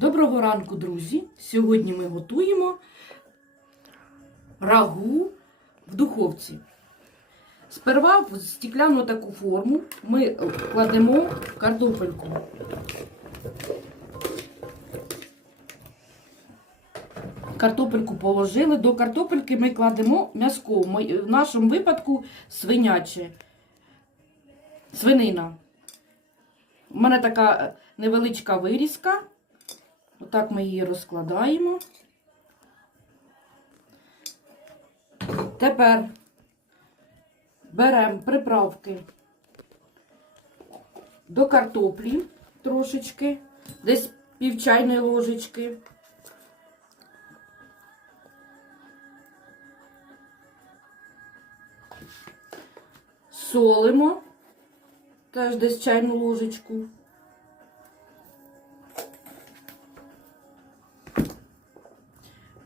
Доброго ранку, друзі! Сьогодні ми готуємо рагу в духовці. Сперва в стекляну таку форму ми кладемо картопельку. Картопельку положили. До картопельки ми кладемо м'язко. В нашому випадку свиняче. Свинина. У мене така е, невеличка вирізка. Отак ми її розкладаємо. Тепер беремо приправки до картоплі трошечки, десь пів чайної ложечки. Солимо, теж десь чайну ложечку.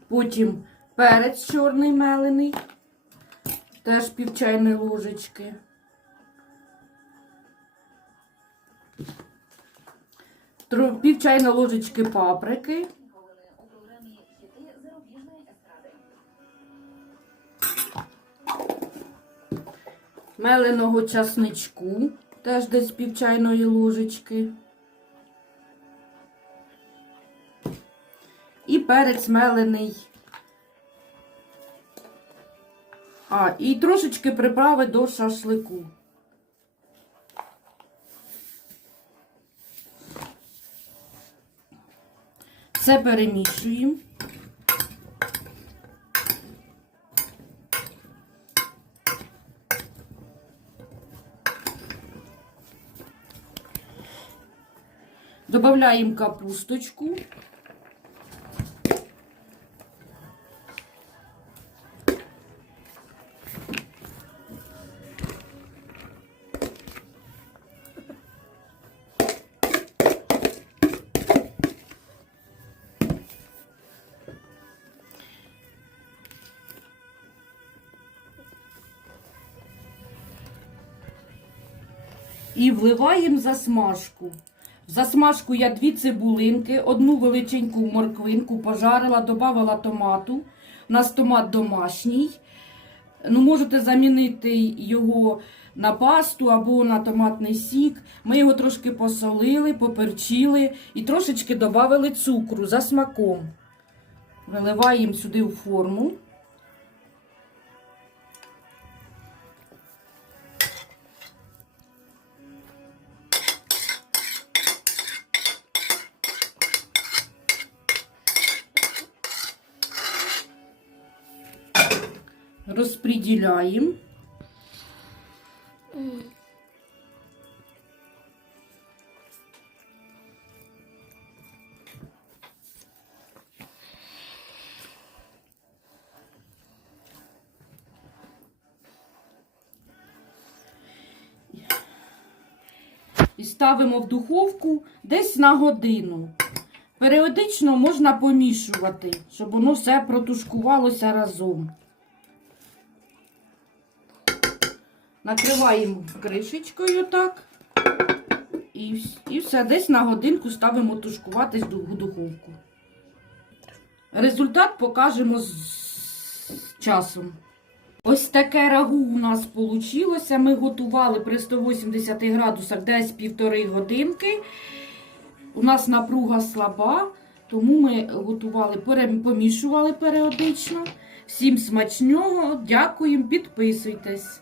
Потім перець чорний мелений, теж пів чайної ложечки. Пів чайної ложечки паприки. меленого часничку, теж десь пів чайної ложечки. І перець мелений. А, і трошечки приправи до шашлику. Все перемішуємо. Добавляємо капусточку. І вливаємо засмажку. В засмажку я дві цибулинки, одну величеньку морквинку пожарила, додавала томату. У нас томат домашній. Ну, можете замінити його на пасту або на томатний сік. Ми його трошки посолили, поперчили і трошечки додали цукру за смаком. Виливаємо сюди в форму. Розподіляємо. І ставимо в духовку десь на годину. Періодично можна помішувати, щоб воно все протушкувалося разом. Накриваємо кришечкою так. І, і все, десь на годинку ставимо тушкуватись в духовку. Результат покажемо з часом. Ось таке рагу у нас вийшло. Ми готували при 180 градусах десь півтори годинки. У нас напруга слаба, тому ми готували, помішували періодично. Всім смачного, дякуємо, підписуйтесь.